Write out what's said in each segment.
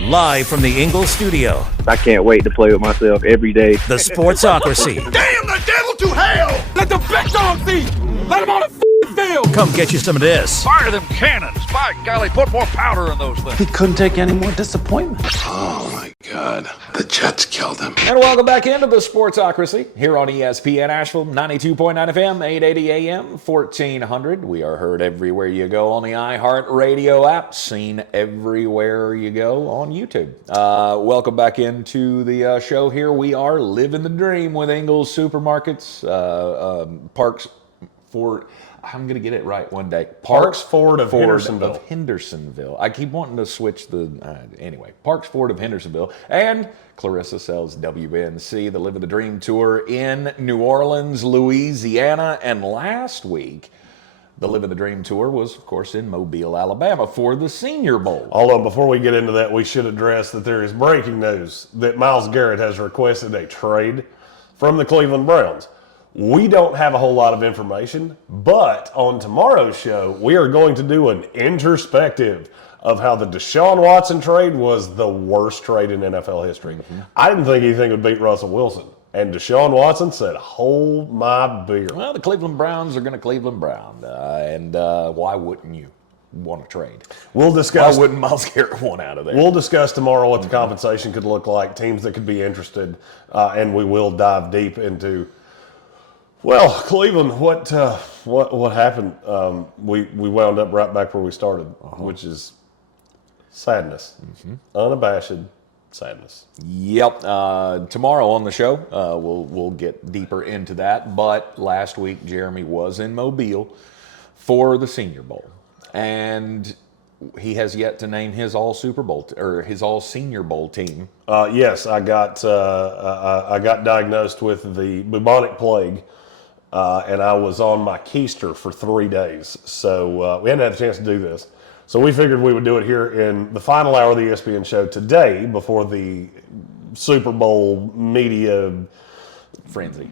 Live from the Ingalls studio. I can't wait to play with myself every day. The Sportsocracy. Damn the devil to hell! Let the big dogs eat! Let them on the field! Come get you some of this. Fire them cannons! By golly, put more powder in those things. He couldn't take any more disappointment. Oh my God, the Jets killed him. And welcome back into the Sportsocracy here on ESPN Asheville, 92.9 FM, 880 AM, 1400. We are heard everywhere you go on the iHeartRadio app, seen everywhere you go on YouTube. Welcome back into the show here. We are living the dream with Ingalls Supermarkets, Parks Ford. I'm going to get it right one day. Parks Ford of Hendersonville. Of Hendersonville. I keep wanting to switch the... anyway, Parks Ford of Hendersonville. And Clarissa sells WNC, the Live of the Dream Tour in New Orleans, Louisiana. And last week, the Live of the Dream Tour was, of course, in Mobile, Alabama for the Senior Bowl. Although, before we get into that, we should address that there is breaking news that Myles Garrett has requested a trade from the Cleveland Browns. We don't have a whole lot of information, but on tomorrow's show, we are going to do an introspective of how the Deshaun Watson trade was the worst trade in NFL history. Mm-hmm. I didn't think anything would beat Russell Wilson. And Deshaun Watson said, hold my beer. Well, the Cleveland Browns are going to Cleveland Brown. And why wouldn't you want to trade? We'll discuss. Why wouldn't Myles Garrett want out of there? We'll discuss tomorrow what the compensation could look like, teams that could be interested, and we will dive deep into... Well, Cleveland, what happened? We wound up right back where we started, which is sadness, unabashed sadness. Yep. Tomorrow on the show, we'll get deeper into that. But last week, Jeremy was in Mobile for the Senior Bowl, and he has yet to name his all Super Bowl or his all Senior Bowl team. Yes, I got diagnosed with the bubonic plague. And I was on my keister for 3 days. So we hadn't had a chance to do this. So we figured we would do it here in the final hour of the ESPN show today before the Super Bowl media frenzy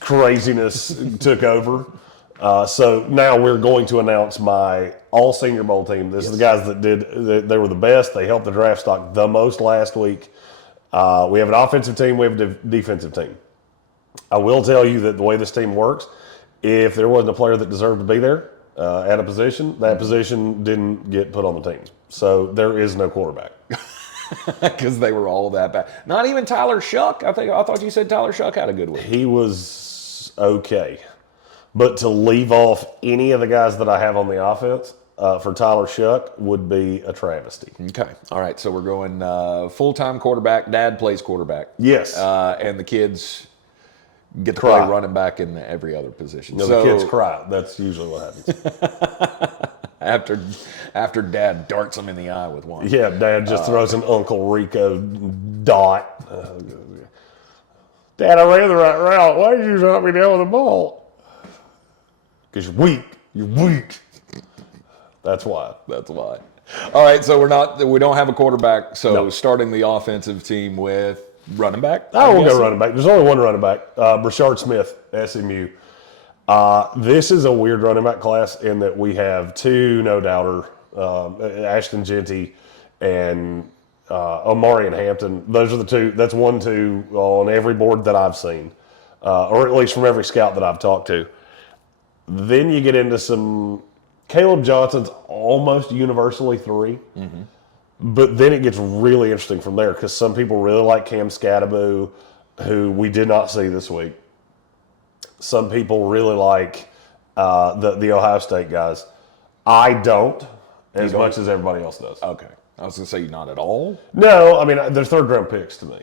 craziness took over. So now we're going to announce my all Senior Bowl team. This is the guys that they were the best. They helped the draft stock the most last week. We have an offensive team. We have a defensive team. I will tell you that the way this team works, if there wasn't a player that deserved to be there at a position, that position didn't get put on the team. So there is no quarterback. Because they were all that bad. Not even Tyler Shuck. I thought you said Tyler Shuck had a good week. He was okay. But to leave off any of the guys that I have on the offense for Tyler Shuck would be a travesty. Okay. All right. So we're going full-time quarterback. Dad plays quarterback. Yes. And the kids... get to play running back in every other position. No, the kids cry. That's usually what happens. after Dad darts him in the eye with one. Yeah, Dad just throws an Uncle Rico dot. Dad, I ran the right route. Why did you knock me down with the ball? Because you're weak. You're weak. That's why. All right, so we don't have a quarterback. So starting the offensive team with running back? We'll go running back. There's only one running back, Brashard Smith, SMU. This is a weird running back class in that we have two no-doubter, Ashton Genty and Omarion Hampton. Those are the two. That's 1-2 on every board that I've seen, or at least from every scout that I've talked to. Then you get into some Caleb Johnson's almost universally 3. Mm-hmm. But then it gets really interesting from there because some people really like Cam Scadaboo, who we did not see this week. Some people really like the Ohio State guys. I don't, as much as everybody else does. Okay. I was going to say not at all? No, I mean, they're third-round picks to me.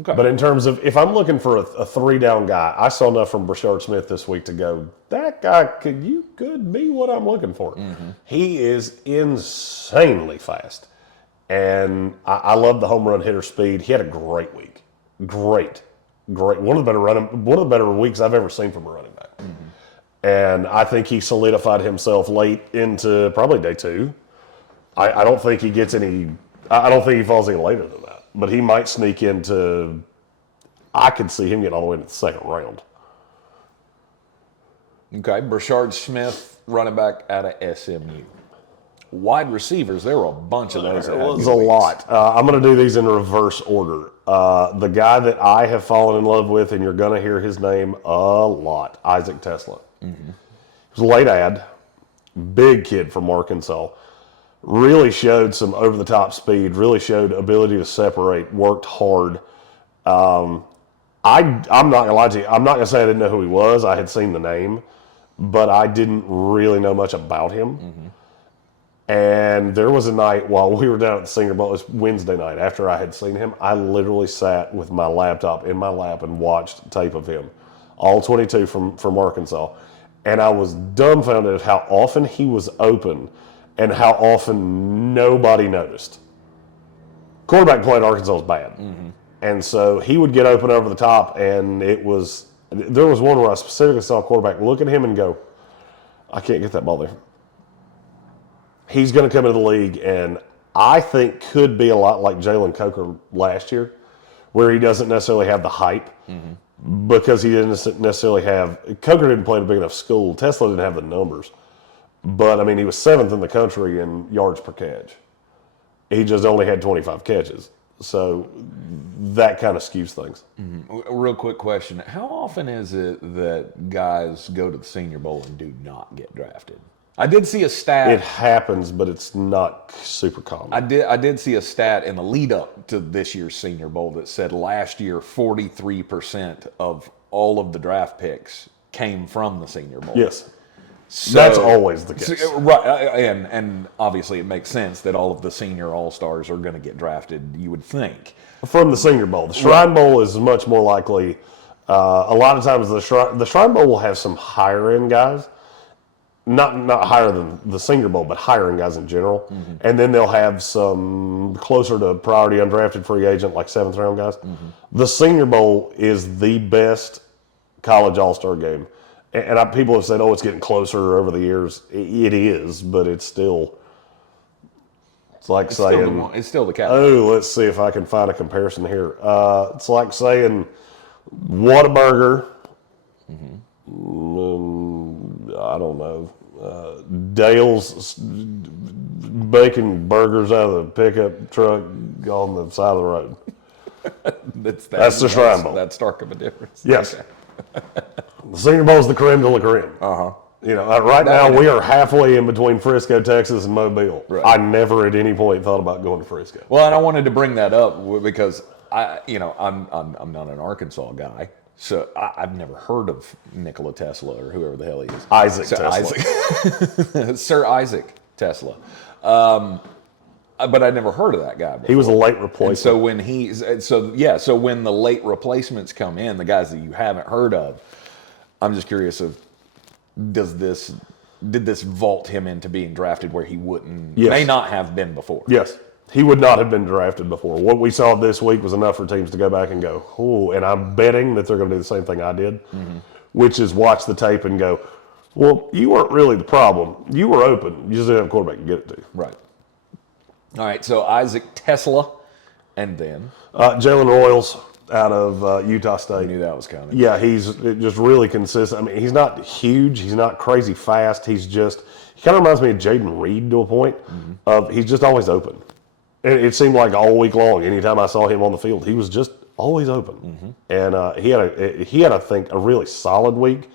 Okay. But in terms of, if I'm looking for a three-down guy, I saw enough from Brashard Smith this week to go, that guy could be what I'm looking for. Mm-hmm. He is insanely fast. And I love the home run hitter speed. He had a great week. Great. One of the better weeks I've ever seen from a running back. Mm-hmm. And I think he solidified himself late into probably day 2. I don't think he gets any. I don't think he falls any later than that. But he might sneak into. I could see him getting all the way into the second round. Okay, Brashard Smith, running back out of SMU. Wide receivers, there were a bunch of those. It was a lot. I'm going to do these in reverse order. The guy that I have fallen in love with, and you're going to hear his name a lot, Isaac Tesla. He was a late ad, big kid from Arkansas. Really showed some over-the-top speed, really showed ability to separate, worked hard. I'm not going to lie to you. I'm not going to say I didn't know who he was. I had seen the name, but I didn't really know much about him. And there was a night while we were down at the Senior Bowl, it was Wednesday night, after I had seen him, I literally sat with my laptop in my lap and watched tape of him, all 22 from Arkansas. And I was dumbfounded at how often he was open and how often nobody noticed. Quarterback play at Arkansas was bad. And so he would get open over the top, and there was one where I specifically saw a quarterback look at him and go, I can't get that ball there. He's going to come into the league, and I think could be a lot like Jalen Coker last year, where he doesn't necessarily have the hype because he didn't necessarily have – Coker didn't play in a big enough school. Tesla didn't have the numbers. But, I mean, he was 7th in the country in yards per catch. He just only had 25 catches. So that kind of skews things. Real quick question. How often is it that guys go to the Senior Bowl and do not get drafted? I did see a stat. It happens, but it's not super common. I did see a stat in the lead up to this year's Senior Bowl that said last year 43% of all of the draft picks came from the Senior Bowl. Yes. So, that's always the case. Right, and obviously it makes sense that all of the senior all-stars are going to get drafted, you would think. From the Senior Bowl. The Shrine Bowl is much more likely. A lot of times the Shrine Bowl will have some higher-end guys. Not higher than the Senior Bowl, but higher end guys in general. And then they'll have some closer to priority undrafted free agent, like 7th round guys. The Senior Bowl is the best college all-star game. And people have said, oh, it's getting closer over the years. It is, but it's still, it's like saying. It's still the cap. Oh, let's see if I can find a comparison here. It's like saying Whataburger. I don't know. Dale's baking burgers out of the pickup truck on the side of the road. That's the Shrine Bowl. That's stark of a difference. Yes. Okay. The Senior Bowl is the creme de la creme. You know, right now we are halfway in between Frisco, Texas, and Mobile. Right. I never at any point thought about going to Frisco. Well, and I wanted to bring that up because I'm not an Arkansas guy. So I've never heard of Nikola Tesla or whoever the hell he is. Tesla. Sir Isaac Tesla. But I never heard of that guy before. He was a late replacement. And so when the late replacements come in, the guys that you haven't heard of, I'm just curious did this vault him into being drafted where he may not have been before? Yes. He would not have been drafted before. What we saw this week was enough for teams to go back and go, oh, and I'm betting that they're going to do the same thing I did, which is watch the tape and go, well, you weren't really the problem. You were open. You just didn't have a quarterback to get it to. Right. All right, so Isaac Tesla, and then? Jalen Royals out of Utah State. I knew that was coming. Yeah, he's just really consistent. I mean, he's not huge. He's not crazy fast. He kind of reminds me of Jaden Reed to a point. He's just always open. And it seemed like all week long, anytime I saw him on the field, he was just always open. And he had, I think, a really solid week,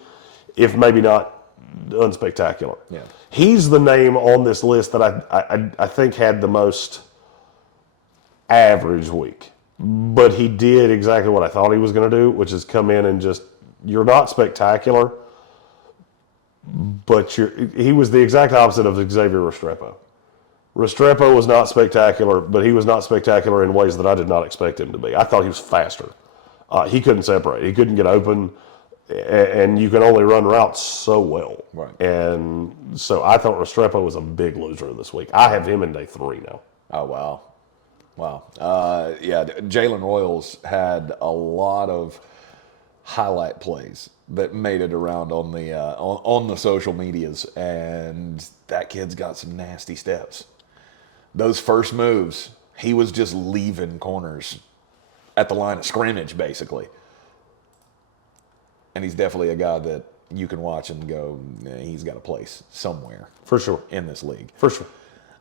if maybe not unspectacular. Yeah. He's the name on this list that I think had the most average week. But he did exactly what I thought he was going to do, which is come in and just, you're not spectacular, but he was the exact opposite of Xavier Restrepo. Restrepo was not spectacular, but he was not spectacular in ways that I did not expect him to be. I thought he was faster. He couldn't separate. He couldn't get open, and you can only run routes so well. Right. And so I thought Restrepo was a big loser this week. I have him in day 3 now. Oh, wow. Wow. Jalen Royals had a lot of highlight plays that made it around on the social medias, and that kid's got some nasty steps. Those first moves, he was just leaving corners at the line of scrimmage, basically. And he's definitely a guy that you can watch and go, he's got a place somewhere. For sure. In this league. For sure.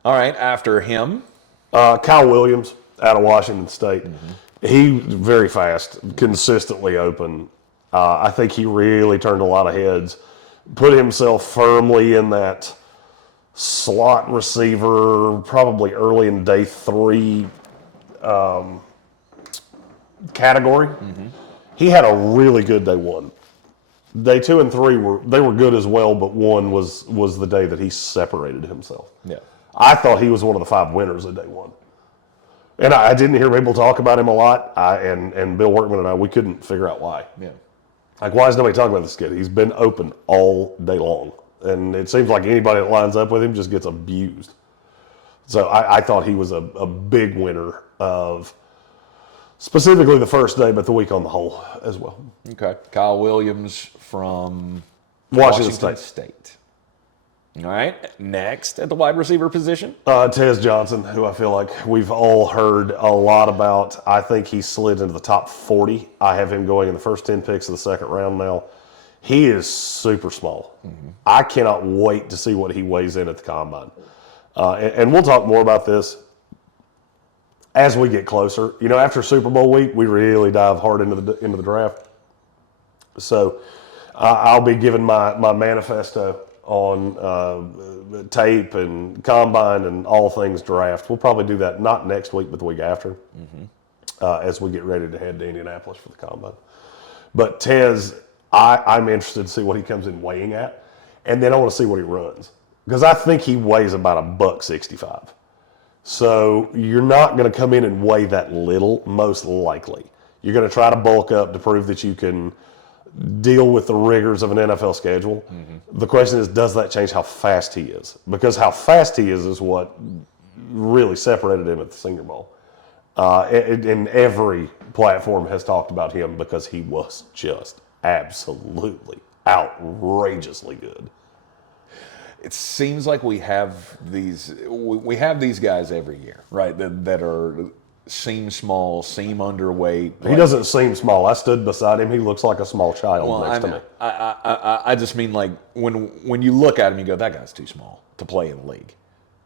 All right, after him. Kyle Williams out of Washington State. He very fast, consistently open. I think he really turned a lot of heads, put himself firmly in that slot receiver, probably early in day 3 category. He had a really good day 1. Day 2 and 3 were good as well, but 1 was the day that he separated himself. Yeah. I thought he was one of the 5 winners of day 1. And I didn't hear people talk about him a lot. And Bill Workman and I, we couldn't figure out why. Yeah. Like, why is nobody talking about this kid? He's been open all day long. And it seems like anybody that lines up with him just gets abused. So I thought he was a big winner of specifically the first day, but the week on the whole as well. Okay. Kyle Williams from Washington State. All right. Next at the wide receiver position. Tez Johnson, who I feel like we've all heard a lot about. I think he slid into the top 40. I have him going in the first 10 picks of the second round now. He is super small. I cannot wait to see what he weighs in at the combine. And we'll talk more about this as we get closer. You know, after Super Bowl week, we really dive hard into the draft. So I'll be giving my manifesto on tape and combine and all things draft. We'll probably do that not next week, but the week after, as we get ready to head to Indianapolis for the combine. But Tez, I'm interested to see what he comes in weighing at, and then I want to see what he runs, because I think he weighs about $165. So you're not going to come in and weigh that little, most likely. You're going to try to bulk up to prove that you can deal with the rigors of an NFL schedule. The question is, does that change how fast he is? Because how fast he is what really separated him at the Senior Bowl. And every platform has talked about him because he was just absolutely outrageously good. It seems like we have these guys every year, right? That seem small, seem underweight. He doesn't seem small. I stood beside him. He looks like a small child next to me. I just mean, like, when you look at him, you go, that guy's too small to play in the league.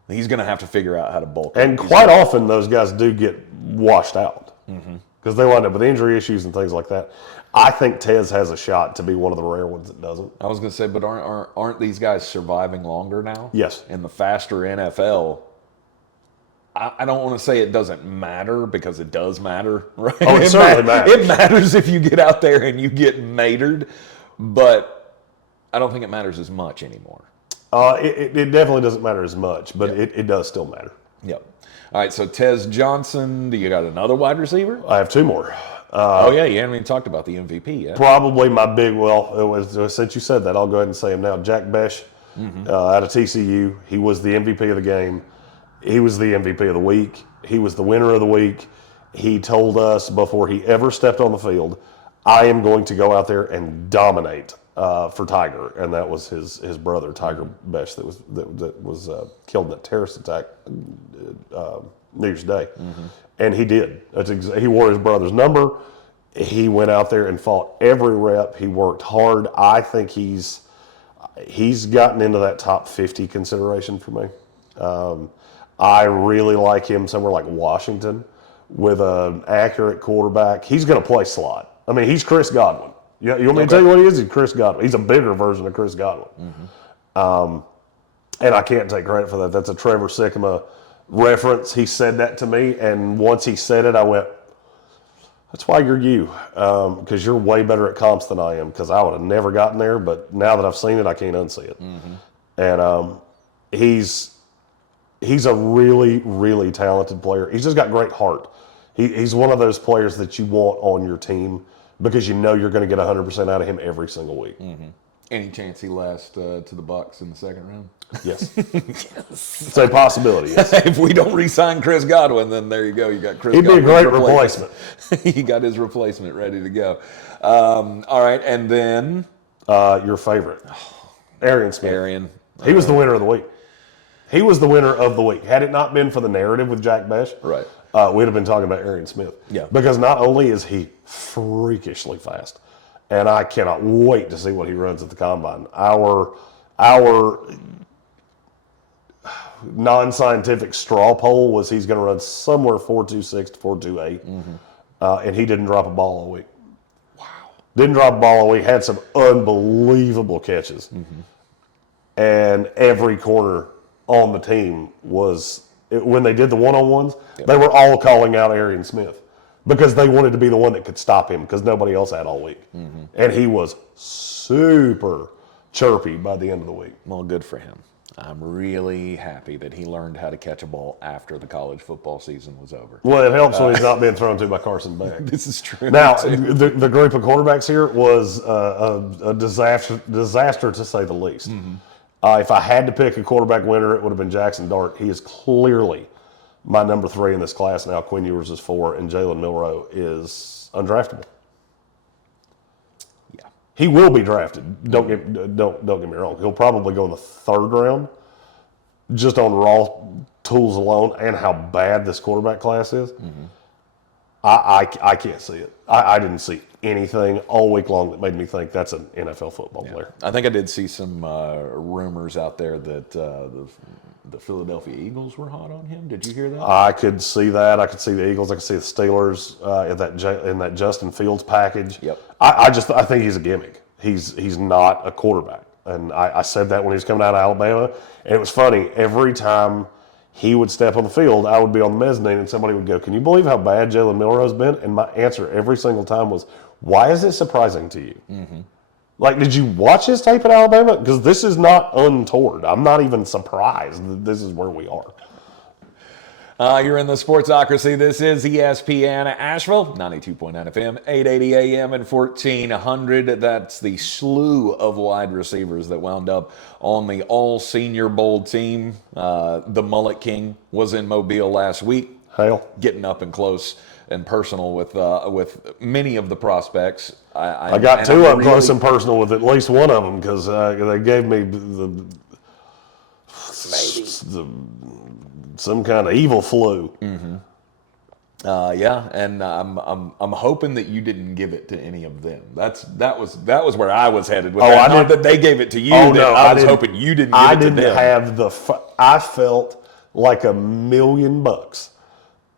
He's going to have to figure out how to bulk up. And quite often those guys do get washed out because they wind up with injury issues and things like that. I think Tez has a shot to be one of the rare ones that doesn't. I was going to say, but aren't these guys surviving longer now? Yes. In the faster NFL, I don't want to say it doesn't matter, because it does matter, right? Oh, it certainly matters. It matters if you get out there and you get matered, but I don't think it matters as much anymore. It definitely doesn't matter as much, but it does still matter. Yep. All right, so Tez Johnson, do you got another wide receiver? I have 2 more. You haven't even talked about the MVP yet. Probably my big, since you said that, I'll go ahead and say him now. Jack Bech out of TCU. He was the MVP of the game. He was the MVP of the week. He was the winner of the week. He told us before he ever stepped on the field, I am going to go out there and dominate for Tiger. And that was his brother, Tiger Bech, that was killed in that terrorist attack New Year's Day. And he did. He wore his brother's number. He went out there and fought every rep. He worked hard. I think he's gotten into that top 50 consideration for me. I really like him somewhere like Washington with an accurate quarterback. He's going to play slot. I mean, he's Chris Godwin. You want me to tell you what he is? He's Chris Godwin. He's a bigger version of Chris Godwin. And I can't take credit for that. That's a Trevor Sikkema reference. He said that to me, and once he said it, I went, that's why you're you, because you're way better at comps than I am, because I would have never gotten there, but now that I've seen it, I can't unsee it. And he's a really, really talented player. He's just got great heart. He's one of those players that you want on your team because you know you're going to get 100% out of him every single week. Any chance he lasts to the Bucs in the second round? Yes. It's a possibility, yes. If we don't re-sign Chris Godwin, then there you go. You got Chris He'd Godwin. be a great replacement. He got his replacement ready to go. All right, and then your favorite, Arian Smith. Arian. He was the winner of the week. He was the winner of the week. Had it not been for the narrative with Jack Bech, right, we'd have been talking about Arian Smith. Yeah. Because not only is he freakishly fast, and I cannot wait to see what he runs at the combine. non-scientific straw poll was he's going to run somewhere 4.26 to 4.28, and he didn't drop a ball all week. Wow. Didn't drop a ball all week. Had some unbelievable catches. And every corner on the team when they did the one-on-ones, they were all calling out Arian Smith because they wanted to be the one that could stop him because nobody else had all week. And he was super chirpy by the end of the week. Well, good for him. I'm really happy that he learned how to catch a ball after the college football season was over. Well, it helps when he's not being thrown to by Carson Bech. This is true. Now, the group of quarterbacks here was a disaster to say the least. If I had to pick a quarterback winner, it would have been Jackson Dart. He is clearly my number 3 in this class now. Quinn Ewers is 4, and Jalen Milroe is undraftable. Yeah, he will be drafted. Don't get me wrong. He'll probably go in the 3rd round, just on raw tools alone, and how bad this quarterback class is. I can't see it. I didn't see anything all week long that made me think that's an NFL football player. I think I did see some rumors out there that the Philadelphia Eagles were hot on him. Did you hear that? I could see that. I could see the Eagles. I could see the Steelers in that Justin Fields package. Yep. I think he's a gimmick. He's not a quarterback. And I said that when he was coming out of Alabama. And it was funny. Every time he would step on the field, I would be on the mezzanine and somebody would go, "Can you believe how bad Jalen Milroe's been?" And my answer every single time was, "Why is it surprising to you?" Like, did you watch his tape at Alabama? Because this is not untoward. I'm not even surprised that this is where we are. You're in the Sportsocracy. This is ESPN Asheville, 92.9 FM, 880 AM, and 1400. That's the slew of wide receivers that wound up on the All-Senior Bowl team. The Mullet King was in Mobile last week. Hell. Getting up and close and personal with many of the prospects. I got too up close and personal with at least one of them because they gave me some kind of evil flu. Yeah, and I'm hoping that you didn't give it to any of them. That was where I was headed with that. Not that they gave it to you. Oh no, I was hoping you didn't give it to them. I felt like $1,000,000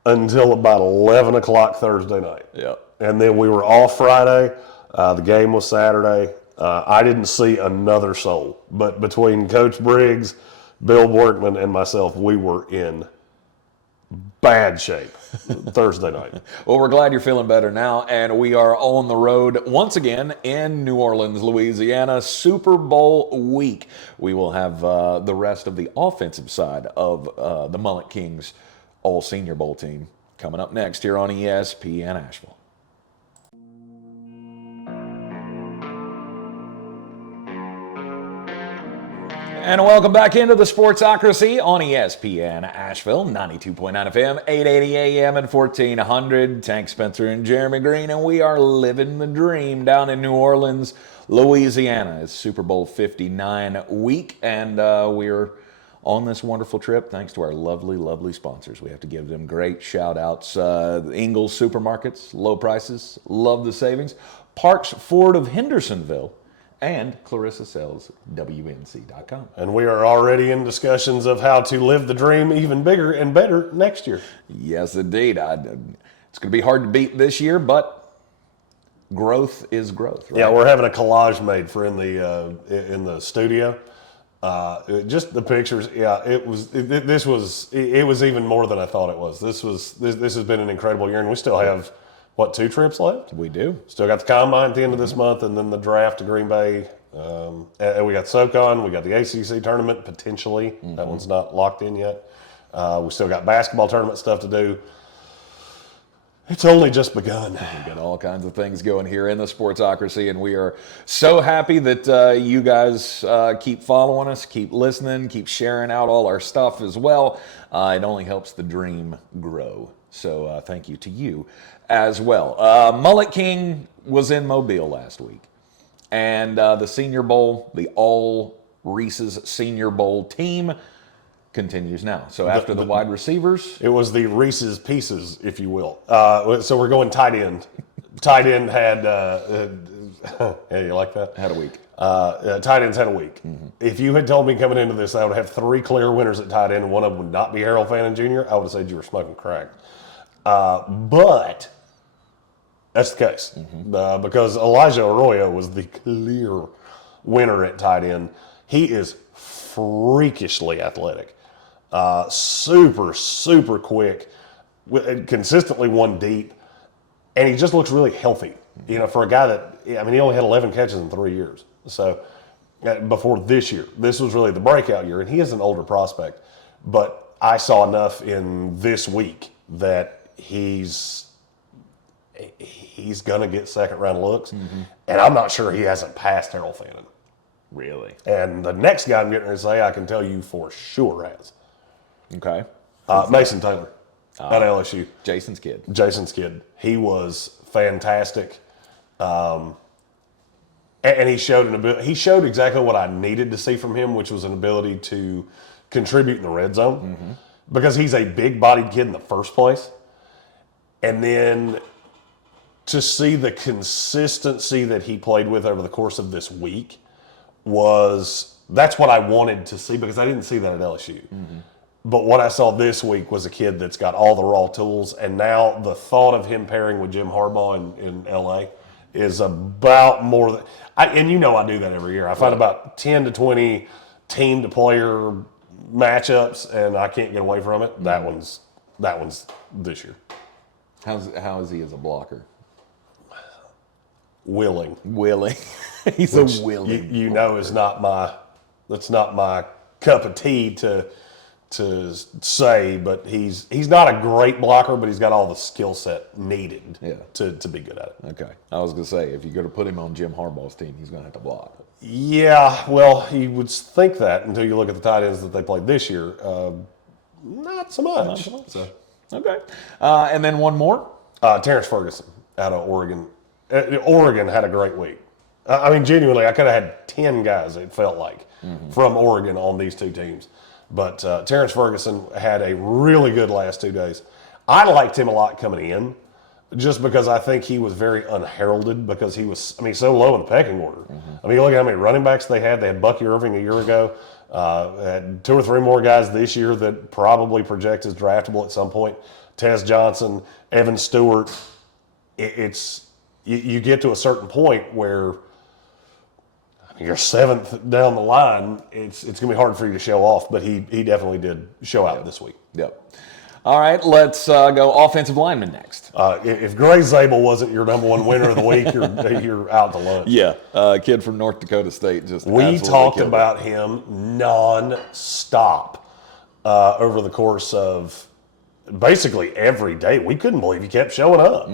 until about 11 o'clock Thursday night. Yeah. And then we were off Friday. The game was Saturday. I didn't see another soul. But between Coach Briggs, Bill Workman, and myself, we were in bad shape Thursday night. Well, we're glad you're feeling better now, and we are on the road once again in New Orleans, Louisiana, Super Bowl week. We will have the rest of the offensive side of the Mullet Kings All-Senior Bowl team coming up next here on ESPN Asheville. And welcome back into the Sportsocracy on ESPN Asheville, 92.9 FM, 880 AM, and 1400. Tank Spencer and Jeremy Green, and we are living the dream down in New Orleans, Louisiana. It's Super Bowl 59 week, and we're on this wonderful trip thanks to our lovely, lovely sponsors. We have to give them great shout-outs. Ingles Supermarkets, low prices, love the savings. Parks Ford of Hendersonville, and Clarissa Sells, WNC.com. And we are already in discussions of how to live the dream even bigger and better next year. Yes, indeed. It's going to be hard to beat this year, but growth is growth, right? Yeah, we're having a collage made for in the studio. Just the pictures. Yeah, it was even more than I thought it was. This has been an incredible year, and we still have 2 trips left? We do. Still got the Combine at the end of this month, and then the draft to Green Bay. And we got SoCon. We got the ACC tournament, potentially. That one's not locked in yet. We still got basketball tournament stuff to do. It's only just begun. We've got all kinds of things going here in the Sportsocracy, and we are so happy that you guys keep following us, keep listening, keep sharing out all our stuff as well. It only helps the dream grow. So thank you to you as well. Mullet King was in Mobile last week. And the Senior Bowl, the All Reese's Senior Bowl team continues now. So after the wide receivers. It was the Reese's Pieces, if you will. So we're going tight end. Tight end had, yeah, you like that? Had a week. Tight ends had a week. If you had told me coming into this I would have 3 clear winners at tight end and one of them would not be Harold Fannin Jr., I would have said you were smoking crack. But that's the case because Elijah Arroyo was the clear winner at tight end. He is freakishly athletic, super, super quick, consistently one deep, and he just looks really healthy. For a guy that, he only had 11 catches in 3 years. So before this year, this was really the breakout year, and he is an older prospect. But I saw enough in this week that he's going to get second-round looks, and I'm not sure he hasn't passed Harold Fannin. Really? And the next guy I'm getting ready to say, I can tell you for sure has. Okay. Mason Taylor at LSU. Jason's kid. Jason's kid. He was fantastic. And he showed an ability. He showed exactly what I needed to see from him, which was an ability to contribute in the red zone, because he's a big-bodied kid in the first place. And then to see the consistency that he played with over the course of this week that's what I wanted to see, because I didn't see that at LSU. But what I saw this week was a kid that's got all the raw tools, and now the thought of him pairing with Jim Harbaugh in LA is about more than and I do that every year. I find about 10 to 20 team to player matchups, and I can't get away from it. That one's this year. How is he as a blocker? Willing. He's Which a willing. That's not my cup of tea to say, but he's not a great blocker, but he's got all the skill set needed to be good at it. Okay. I was going to say, if you're going to put him on Jim Harbaugh's team, he's going to have to block. Yeah, well, you would think that until you look at the tight ends that they played this year. Not so much. So. Okay. And then one more? Terrence Ferguson out of Oregon. Oregon had a great week. Genuinely, I could have had 10 guys, it felt like, from Oregon on these two teams. But Terrence Ferguson had a really good last 2 days. I liked him a lot coming in, just because I think he was very unheralded, because he was, so low in the pecking order. You look at how many running backs they had. They had Bucky Irving a year ago. Had 2 or 3 more guys this year that probably project as draftable at some point. Tez Johnson, Evan Stewart. You get to a certain point where you're 7th down the line, it's going to be hard for you to show off, but he definitely did show out this week. Yep. All right, let's go offensive lineman next. If Gray Zabel wasn't your number 1 winner of the week, you're out to lunch. Yeah, kid from North Dakota State. We talked about him non-stop over the course of basically every day. We couldn't believe he kept showing up.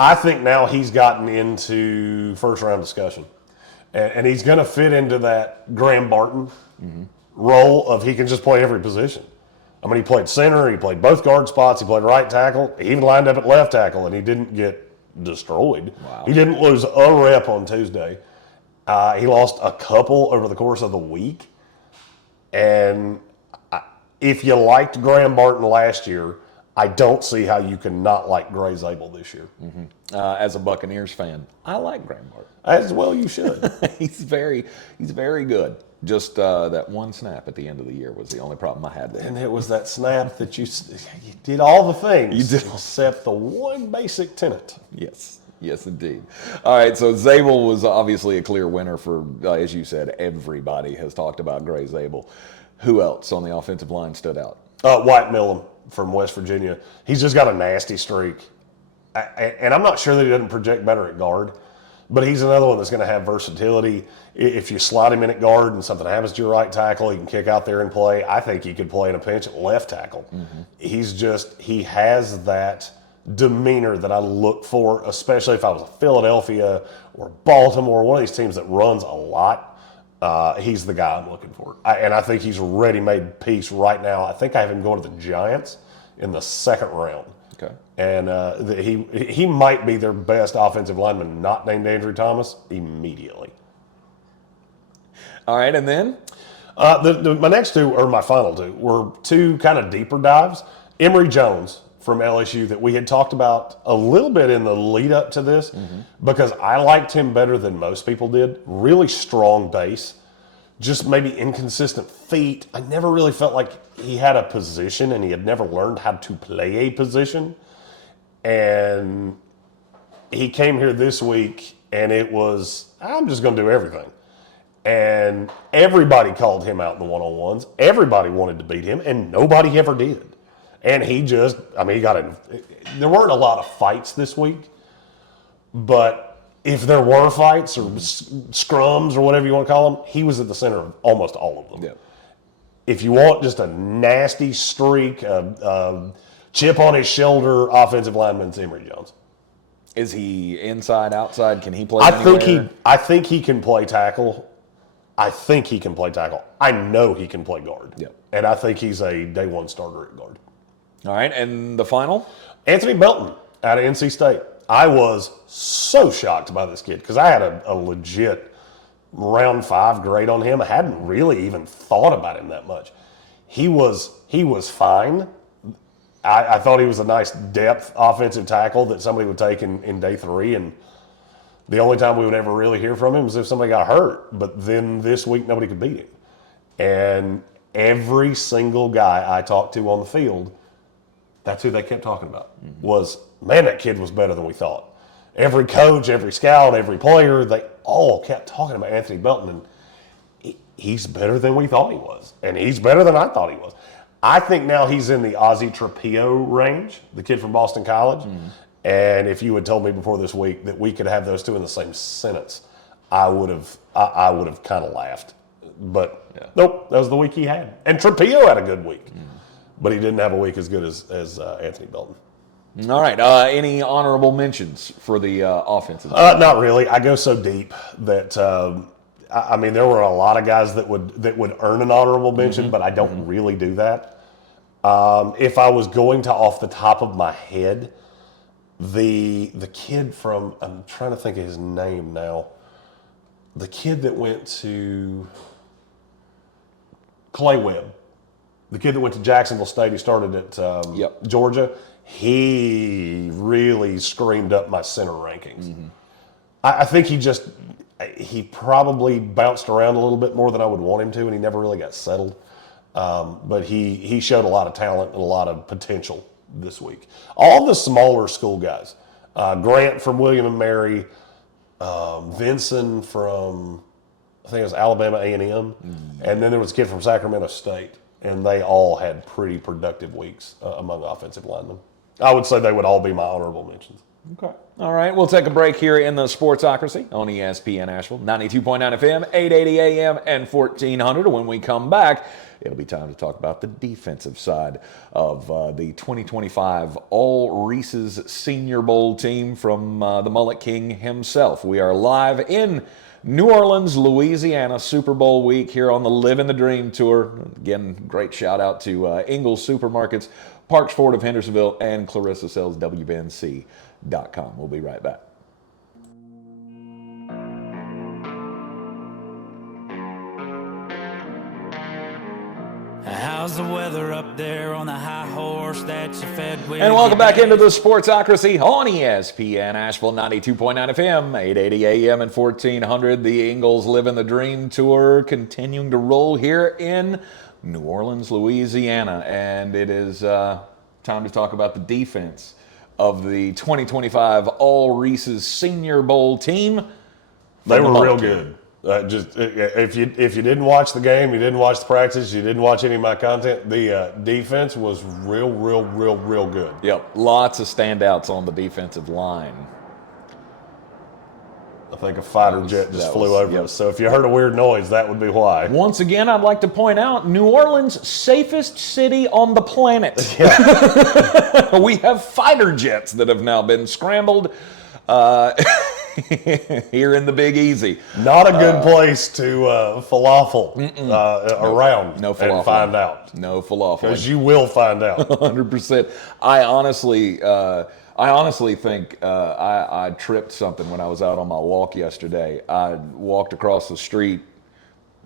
I think now he's gotten into first-round discussion. And he's going to fit into that Graham Barton role of he can just play every position. He played center, he played both guard spots, he played right tackle, he even lined up at left tackle, and he didn't get destroyed. Wow. He didn't lose a rep on Tuesday. He lost a couple over the course of the week. And if you liked Graham Barton last year, I don't see how you can not like Gray Zabel this year. As a Buccaneers fan, I like Graham Barton. As well you should. He's very good. Just that one snap at the end of the year was the only problem I had there. And it was that snap that you did all the things. You did. Except the one basic tenet. Yes, indeed. All right, so Zabel was obviously a clear winner for, as you said, everybody has talked about Gray Zabel. Who else on the offensive line stood out? White Millum from West Virginia. He's just got a nasty streak. And I'm not sure that he doesn't project better at guard, but he's another one that's going to have versatility. If you slide him in at guard and something happens to your right tackle, he can kick out there and play. I think he could play in a pinch at left tackle. He has that demeanor that I look for, especially if I was Philadelphia or Baltimore, one of these teams that runs a lot. He's the guy I'm looking for. And I think he's a ready-made piece right now. I think I have him going to the Giants in the 2nd round. Okay. And he might be their best offensive lineman, not named Andrew Thomas, immediately. All right, and then? My next 2, or my final 2, were 2 kind of deeper dives. Emory Jones from LSU that we had talked about a little bit in the lead up to this because I liked him better than most people did. Really strong base, just maybe inconsistent feet. I never really felt like he had a position and he had never learned how to play a position. And he came here this week and it was, I'm just going to do everything. And everybody called him out in the one-on-ones. Everybody wanted to beat him, and nobody ever did. And he just, he got in. There weren't a lot of fights this week, but if there were fights or scrums or whatever you want to call them, he was at the center of almost all of them. Yeah. If you want just a nasty streak, chip on his shoulder, offensive lineman, it's Emory Jones. Is he inside, outside? Can he play I anywhere? think he can play tackle. I know he can play guard. Yep. And I think he's a day one starter at guard. All right, and the final? Anthony Belton out of NC State. I was so shocked by this kid because I had a legit round 5 grade on him. I hadn't really even thought about him that much. He was fine. I thought he was a nice depth offensive tackle that somebody would take in day 3, and the only time we would ever really hear from him was if somebody got hurt. But then this week, nobody could beat him. And every single guy I talked to on the field, that's who they kept talking about, was, man, that kid was better than we thought. Every coach, every scout, every player, they all kept talking about Anthony Belton. And he's better than we thought he was. And he's better than I thought he was. I think now he's in the Ozzie Trapillo range, the kid from Boston College. And if you had told me before this week that we could have those two in the same sentence, I would have kind of laughed. But nope, that was the week he had. And Trapillo had a good week, but he didn't have a week as good as Anthony Belton. All right. Any honorable mentions for the offensive? Not really. I go so deep that there were a lot of guys that would earn an honorable mention, but I don't really do that. If I was going to off the top of my head, the kid from, I'm trying to think of his name now, the kid that went to Clay Webb, the kid that went to Jacksonville State, he started at Georgia, he really screamed up my center rankings. I think he probably bounced around a little bit more than I would want him to, and he never really got settled. But he showed a lot of talent and a lot of potential this week. All the smaller school guys, Grant from William & Mary, Vinson from, I think it was Alabama A&M, and then there was a kid from Sacramento State, and they all had pretty productive weeks among offensive linemen. I would say they would all be my honorable mentions. Okay. All right. We'll take a break here in the Sportsocracy on ESPN Asheville, 92.9 FM, 880 AM, and 1400. When we come back, it'll be time to talk about the defensive side of the 2025 All Reese's Senior Bowl team from the Mullet King himself. We are live in New Orleans, Louisiana, Super Bowl week here on the Living the Dream Tour. Again, great shout out to Ingles Supermarkets, Parks Ford of Hendersonville, and Clarissa Sells WNC.com. We'll be right back. How's the weather up there on the high horse that you fed with? And welcome back into the Sportsocracy on ESPN Asheville, 92.9 FM, 880 AM, and 1400. The Ingles Living the Dream Tour continuing to roll here in New Orleans, Louisiana. And it is time to talk about the defense of the 2025 All Reese's Senior Bowl team. They were real good. If you didn't watch the game, you didn't watch the practice, you didn't watch any of my content, the defense was real good. Yep, lots of standouts on the defensive line. I think a fighter jet just flew over us. So if you heard a weird noise, that would be why. Once again, I'd like to point out New Orleans, safest city on the planet. Yeah. We have fighter jets that have now been scrambled here in the Big Easy. Not a good place to falafel around no falafel. And find out. No falafel. Because you will find out. 100%. I honestly think I tripped something when I was out on my walk yesterday. I walked across the street.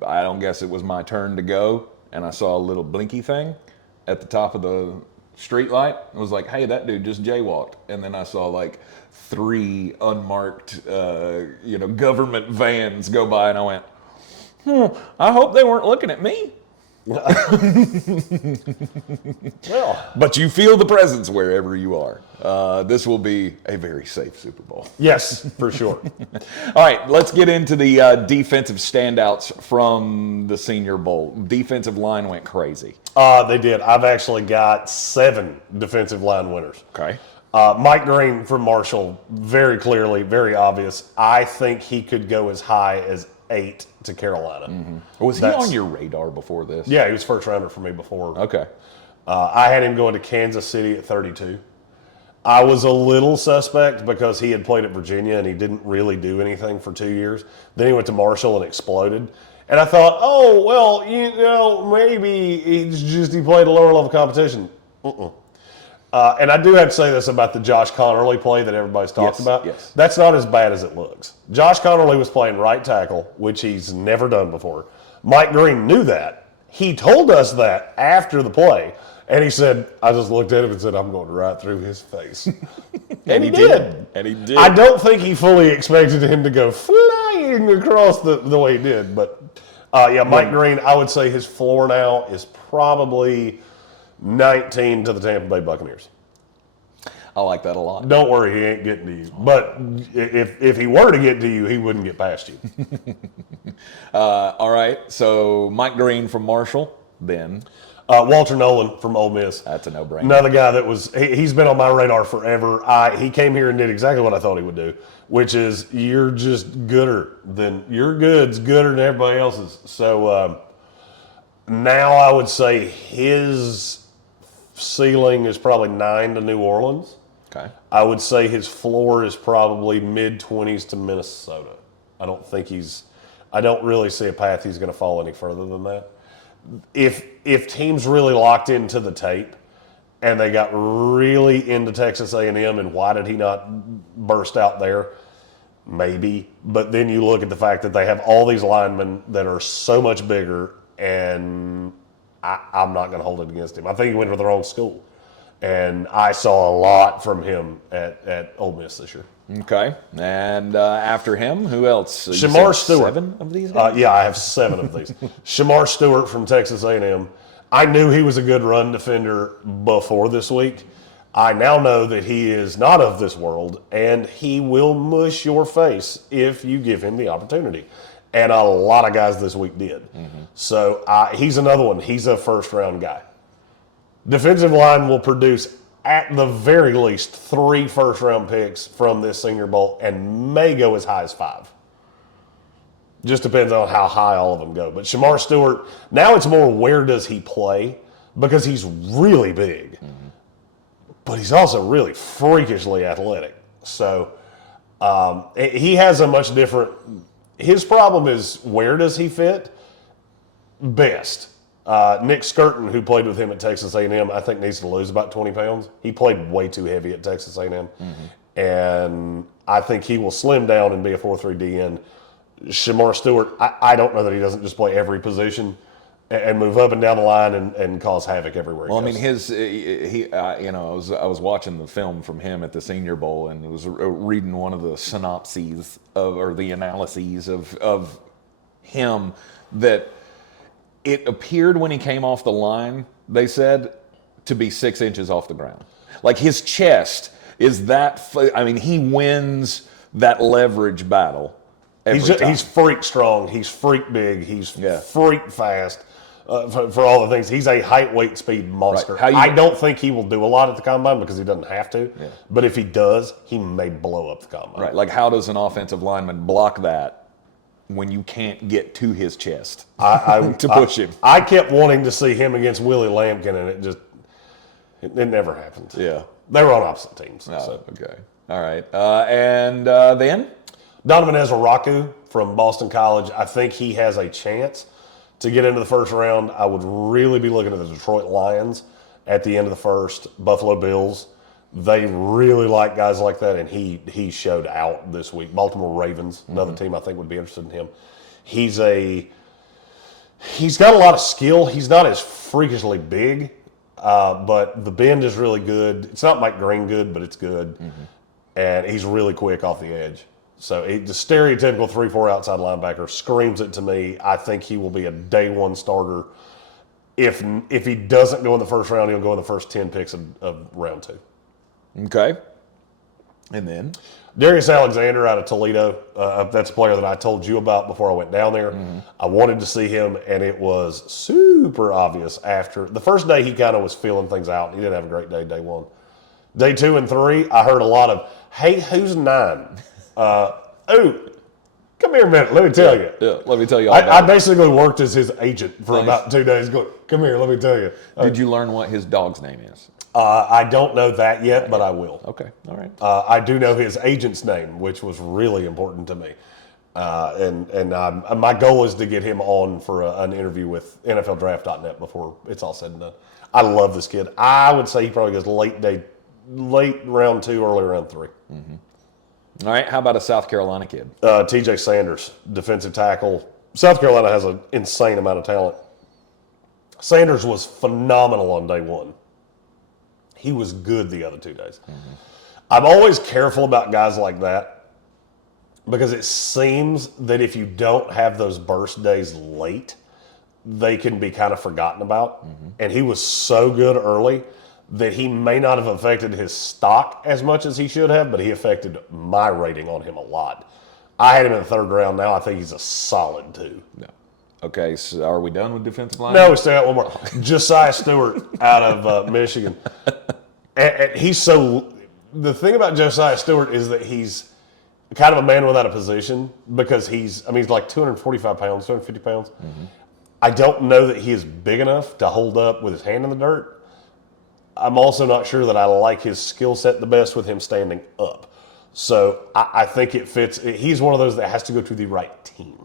I don't guess it was my turn to go, and I saw a little blinky thing at the top of the street light. It was like, hey, that dude just jaywalked. And then I saw like 3 unmarked, government vans go by, and I went, I hope they weren't looking at me. Well, but you feel the presence wherever you are. This will be a very safe Super Bowl. yes, for sure. All right, let's get into the defensive standouts from the Senior Bowl. Defensive line went crazy. They did. I've actually got 7 defensive line winners. Okay. Mike Green from Marshall, very clearly, very obvious. I think he could go as high as 8 to Carolina. Was he on your radar before this? Yeah, he was first rounder for me before. Okay. I had him going to Kansas City at 32. I was a little suspect because he had played at Virginia and he didn't really do anything for 2 years. Then he went to Marshall and exploded. And I thought, oh, well, maybe he played a lower level competition. And I do have to say this about the Josh Connerly play that everybody's talked about. Yes. That's not as bad as it looks. Josh Connerly was playing right tackle, which he's never done before. Mike Green knew that. He told us that after the play. And he said, I just looked at him and said, I'm going right through his face. And he did. And he did. I don't think he fully expected him to go flying across the way he did. But, Mike Green, I would say his floor now is probably 19 to the Tampa Bay Buccaneers. I like that a lot. Don't worry, he ain't getting to you. But if he were to get to you, he wouldn't get past you. All right, so Mike Green from Marshall, then. Walter Nolen from Ole Miss. That's a no-brainer. Another guy that he's been on my radar forever. He came here and did exactly what I thought he would do, which is your good's gooder than everybody else's. So now I would say his ceiling is probably 9 to New Orleans. Okay. I would say his floor is probably mid-20s to Minnesota. I don't really see a path he's going to fall any further than that. If teams really locked into the tape and they got really into Texas A&M and why did he not burst out there? Maybe. But then you look at the fact that they have all these linemen that are so much bigger, and I'm not going to hold it against him. I think he went to the wrong school. And I saw a lot from him at Ole Miss this year. Okay. And after him, who else? Shamar Stewart. 7 of these guys? Yeah, I have 7 of these. Shamar Stewart from Texas A&M. I knew he was a good run defender before this week. I now know that he is not of this world, and he will mush your face if you give him the opportunity. And a lot of guys this week did. So he's another one. He's a first-round guy. Defensive line will produce at the very least 3 first-round picks from this Senior Bowl and may go as high as 5. Just depends on how high all of them go. But Shamar Stewart, now it's more where does he play, because he's really big. But he's also really freakishly athletic. So he has a much different – his problem is where does he fit best. Nick Skirton, who played with him at Texas A&M, I think needs to lose about 20 pounds. He played way too heavy at Texas A&M. And I think he will slim down and be a 4-3 DN. Shamar Stewart, I don't know that he doesn't just play every position and move up and down the line and cause havoc everywhere. Well, I mean, I was watching the film from him at the Senior Bowl and was reading one of the synopses or the analyses of him that it appeared when he came off the line, they said, to be 6 inches off the ground. Like his chest is that. He wins that leverage battle. He's freak strong. He's freak big. He's freak fast. For all the things, he's a height, weight, speed monster. Right. I don't think he will do a lot at the combine because he doesn't have to. Yeah. But if he does, he may blow up the combine. Right. Like how does an offensive lineman block that when you can't get to his chest to push him? I kept wanting to see him against Willie Lampkin, and it never happened. Yeah. They were on opposite teams. Oh, so. okay. All right. And then? Donovan Ezra-Raku from Boston College. I think he has a chance to get into the first round. I would really be looking at the Detroit Lions at the end of the first, Buffalo Bills. They really like guys like that, and he showed out this week. Baltimore Ravens, another team I think would be interested in him. He's got a lot of skill. He's not as freakishly big. but the bend is really good. It's not Mike Green good, but it's good. And he's really quick off the edge. So the stereotypical 3-4 outside linebacker screams it to me. I think he will be a day one starter. If he doesn't go in the first round, he'll go in the first 10 picks of round 2. Okay. And then? Darius Alexander out of Toledo. That's a player that I told you about before I went down there. I wanted to see him, and it was super obvious after. The first day he kind of was feeling things out. He didn't have a great day, day 1. Day 2 and 3, I heard a lot of, hey, who's 9? Ooh, come here a minute. Let me tell you. Yeah, let me tell you all I about it. basically worked as his agent for about 2 days. Going, come here, let me tell you. Did you learn what his dog's name is? I don't know that yet, but I will. Okay, all right. I do know his agent's name, which was really important to me. And my goal is to get him on for an interview with NFLDraft.net before it's all said and done. I love this kid. I would say he probably goes late round 2, early round 3. All right, how about a South Carolina kid? TJ Sanders, defensive tackle. South Carolina has an insane amount of talent. Sanders was phenomenal on day 1. He was good the other 2 days. I'm always careful about guys like that because it seems that if you don't have those burst days late, they can be kind of forgotten about. And he was so good early that he may not have affected his stock as much as he should have, but he affected my rating on him a lot. I had him in the 3rd round. Now I think he's a solid 2. No. Okay, so are we done with defensive line? No, we still got one more. Josiah Stewart out of Michigan. And he's so – the thing about Josiah Stewart is that he's kind of a man without a position because he's like 245 pounds, 250 pounds. I don't know that he is big enough to hold up with his hand in the dirt. I'm also not sure that I like his skill set the best with him standing up. So I think it fits. He's one of those that has to go to the right team.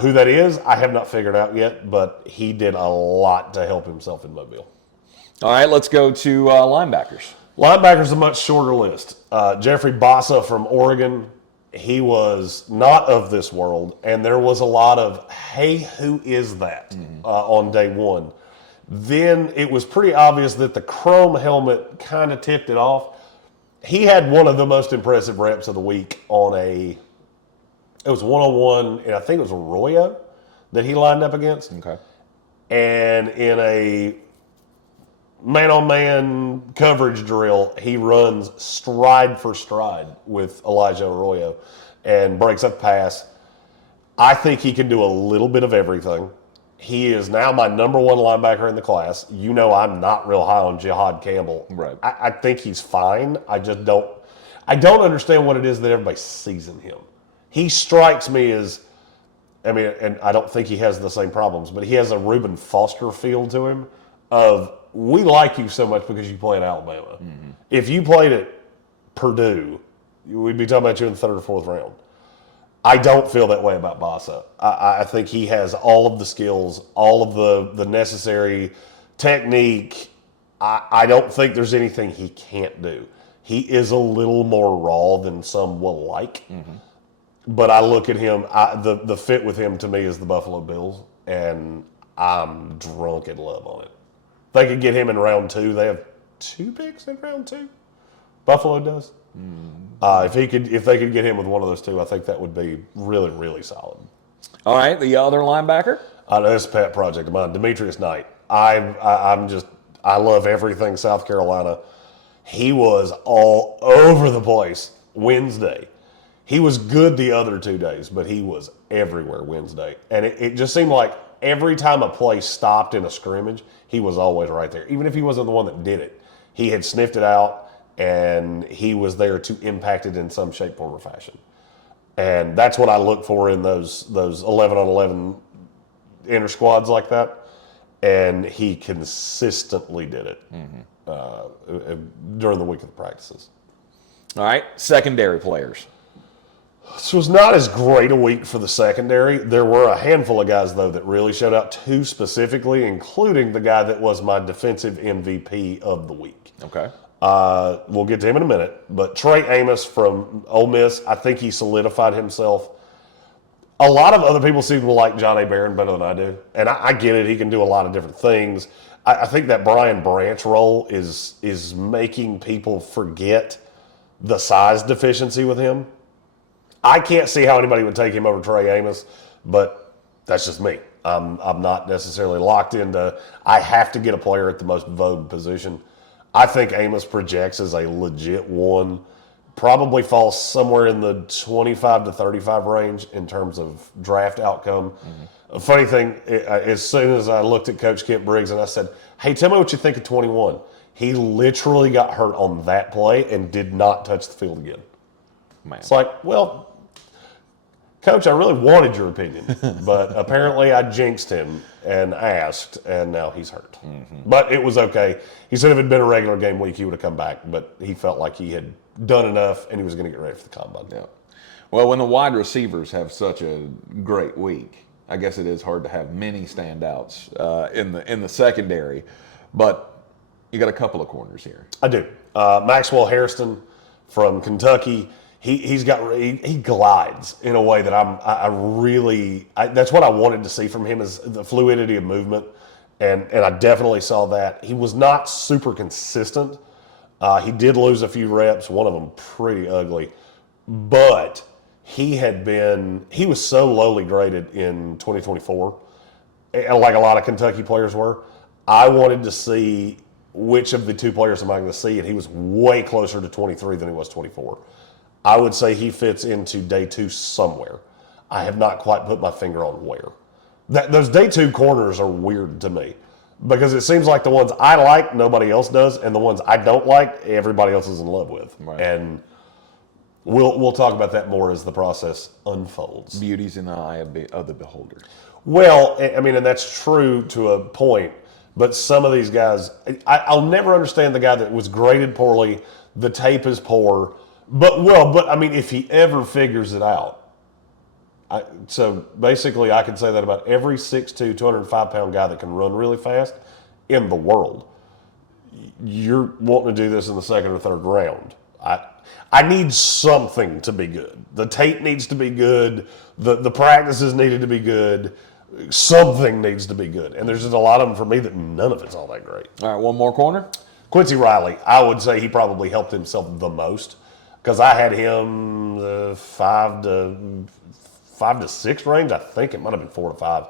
Who that is, I have not figured out yet, but he did a lot to help himself in Mobile. All right, let's go to linebackers. Linebackers a much shorter list. Jeffrey Bassa from Oregon, he was not of this world, and there was a lot of, hey, who is that on day 1. Then it was pretty obvious that the chrome helmet kind of tipped it off. He had one of the most impressive reps of the week it was one-on-one, and I think it was Arroyo that he lined up against. Okay. And in a man-on-man coverage drill, he runs stride for stride with Elijah Arroyo and breaks up pass. I think he can do a little bit of everything. He is now my number 1 linebacker in the class. You know I'm not real high on Jihad Campbell. Right. I think he's fine. I don't understand what it is that everybody sees in him. He strikes me as, and I don't think he has the same problems, but he has a Reuben Foster feel to him of, we like you so much because you play at Alabama. If you played at Purdue, we'd be talking about you in the 3rd or 4th round. I don't feel that way about Bassa. I think he has all of the skills, all of the necessary technique. I don't think there's anything he can't do. He is a little more raw than some will like. But I look at him, the fit with him to me is the Buffalo Bills, and I'm drunk in love on it. If they could get him in round 2, they have 2 picks in round 2. Buffalo does. If they could get him with one of those 2, I think that would be really, really solid. All right, the other linebacker? I know this is a pet project of mine, Demetrius Knight. I love everything South Carolina. He was all over the place Wednesday. He was good the other 2 days, but he was everywhere Wednesday. And it just seemed like every time a play stopped in a scrimmage, he was always right there. Even if he wasn't the one that did it, he had sniffed it out, and he was there to impact it in some shape, form, or fashion. And that's what I look for in those 11-on-11 inter squads like that. And he consistently did it during the week of the practices. All right, secondary players. This was not as great a week for the secondary. There were a handful of guys, though, that really showed out, 2 specifically, including the guy that was my defensive MVP of the week. Okay. We'll get to him in a minute. But Trey Amos from Ole Miss, I think he solidified himself. A lot of other people seem to like John A. Barron better than I do. And I get it. He can do a lot of different things. I think that Brian Branch role is making people forget the size deficiency with him. I can't see how anybody would take him over Trey Amos, but that's just me. I'm not necessarily locked into, I have to get a player at the most vogue position. I think Amos projects as a legit one, probably falls somewhere in the 25 to 35 range in terms of draft outcome. A funny thing, as soon as I looked at Coach Kent Briggs and I said, hey, tell me what you think of 21. He literally got hurt on that play and did not touch the field again. Man. It's like, well, Coach, I really wanted your opinion, but apparently I jinxed him and asked, and now he's hurt. But it was okay. He said if it had been a regular game week, he would have come back, but he felt like he had done enough and he was going to get ready for the combine. Yeah. Well, when the wide receivers have such a great week, I guess it is hard to have many standouts in the secondary, but you got a couple of corners here. I do. Maxwell Hairston from Kentucky. He glides in a way that that's what I wanted to see from him, is the fluidity of movement, and I definitely saw that. He was not super consistent. He did lose a few reps, one of them pretty ugly, but he was so lowly graded in 2024, like a lot of Kentucky players were. I wanted to see which of the two players am I going to see, and he was way closer to 23 than he was 24. I would say he fits into day 2 somewhere. I have not quite put my finger on where. Those day 2 corners are weird to me because it seems like the ones I like, nobody else does, and the ones I don't like, everybody else is in love with. Right. And we'll talk about that more as the process unfolds. Beauty's in the eye of the beholder. Well, I mean, and that's true to a point, but some of these guys, I'll never understand the guy that was graded poorly, the tape is poor, but I mean, if he ever figures it out. So basically, I can say that about every 6'2", 205-pound guy that can run really fast in the world. You're wanting to do this in the second or third round. I need something to be good. The tape needs to be good. The practices needed to be good. Something needs to be good. And there's just a lot of them for me that none of it's all that great. All right, one more corner. Quincy Riley, I would say he probably helped himself the most because I had him the 5 to 6 range. I think it might have been 4 to 5.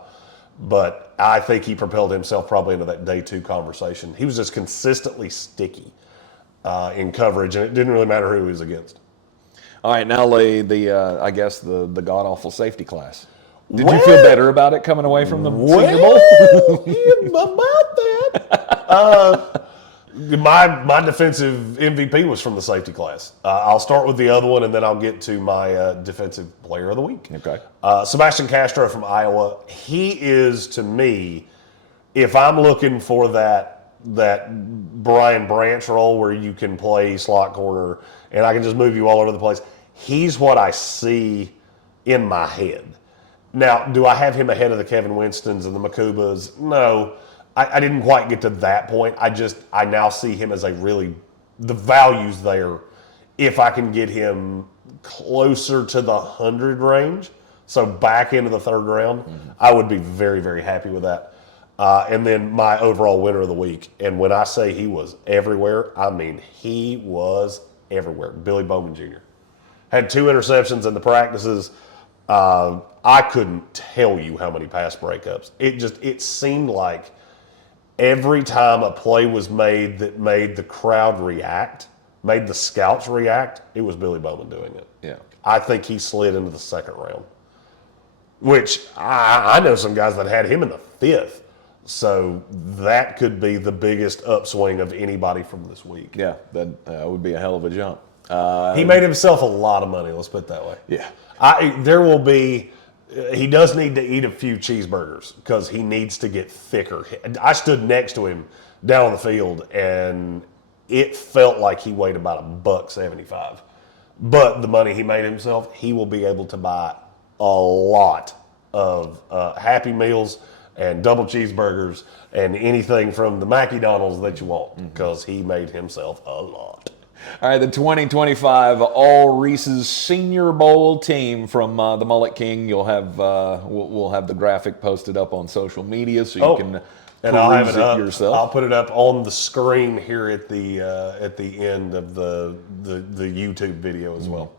But I think he propelled himself probably into that day 2 conversation. He was just consistently sticky in coverage, and it didn't really matter who he was against. All right, now I guess the god-awful safety class. Did you feel better about it coming away from the Senior Bowl? About that. My defensive MVP was from the safety class. I'll start with the other one, and then I'll get to my defensive player of the week. Okay. Sebastian Castro from Iowa. He is, to me, if I'm looking for that Brian Branch role where you can play slot corner and I can just move you all over the place, he's what I see in my head. Now, do I have him ahead of the Kevin Winstons and the Makubas? No, I didn't quite get to that point. I now see him as the value's there if I can get him closer to the 100 range, so back into the third round, I would be very, very happy with that. And then my overall winner of the week, and when I say he was everywhere, I mean he was everywhere. Billy Bowman Jr. Had 2 interceptions in the practices. I couldn't tell you how many pass breakups. It seemed like every time a play was made that made the crowd react, made the scouts react, it was Billy Bowman doing it. Yeah. I think he slid into the second round, which I know some guys that had him in the 5th. So that could be the biggest upswing of anybody from this week. Yeah, that would be a hell of a jump. He made himself a lot of money, let's put it that way. Yeah. He does need to eat a few cheeseburgers because he needs to get thicker. I stood next to him down on the field, and it felt like he weighed about $1.75. But the money he made himself, he will be able to buy a lot of Happy Meals and double cheeseburgers and anything from the McDonald's that you want because he made himself a lot. All right, the 2025 All Reese's Senior Bowl team from the Mullet King. You'll have we'll have the graphic posted up on social media so you can And I'll have it peruse up. yourself. I'll put it up on the screen here at the end of the YouTube video as well.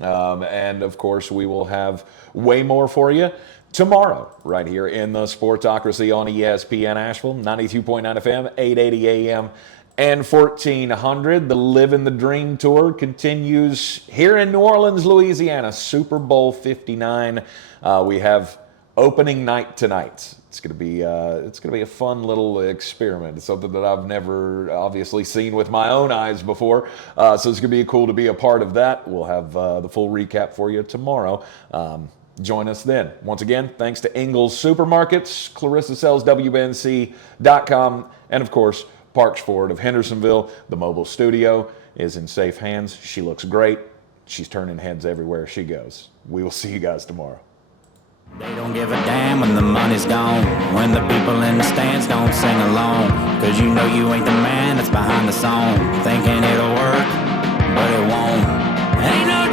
And of course, we will have way more for you tomorrow, right here in the Sportsocracy on ESPN Asheville, 92.9 FM, 880 AM, and 1400. The Living the Dream Tour continues here in New Orleans, Louisiana. Super Bowl 59. We have opening night tonight. It's gonna be a fun little experiment. It's something that I've never obviously seen with my own eyes before. So it's gonna be cool to be a part of that. We'll have the full recap for you tomorrow. Join us then. Once again, thanks to Ingles Supermarkets, Clarissa sells WNC.com, and of course, Parks Ford of Hendersonville. The mobile studio is in safe hands. She looks great. She's turning heads everywhere she goes. We will see you guys tomorrow. They don't give a damn when the money's gone, when the people in the stands don't sing along, cause you know you ain't the man that's behind the song, thinking it'll work, but it won't. Ain't no